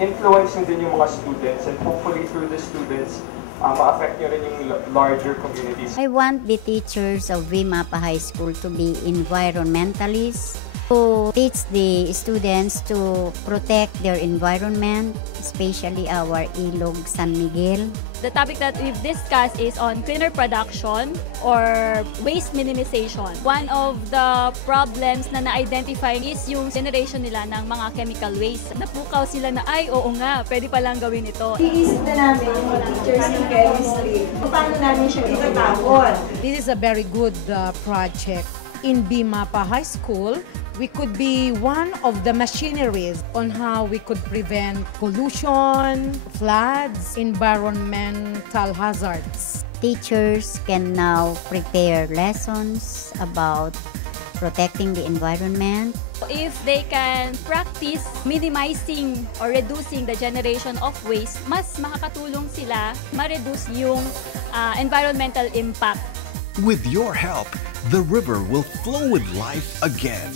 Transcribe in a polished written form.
influence nyo din yung mga students, and hopefully through the students, ma-affect nyo rin yung larger communities. I want the teachers of Vimapa High School to be environmentalists, to teach the students to protect their environment, especially our Ilog San Miguel. The topic that we've discussed is on cleaner production or waste minimization. One of the problems na na-identify is yung generation nila ng mga chemical waste. Napukaw sila na, ay, oo nga, pwede palang gawin ito. Iisip na namin yung mga teachers ng chemistry. Paano namin siya itatapon? This is a very good project. In Vimapa High School, we could be one of the machineries on how we could prevent pollution, floods, environmental hazards. Teachers can now prepare lessons about protecting the environment. If they can practice minimizing or reducing the generation of waste, mas makakatulong sila ma-reduce yung environmental impact. With your help, the river will flow with life again.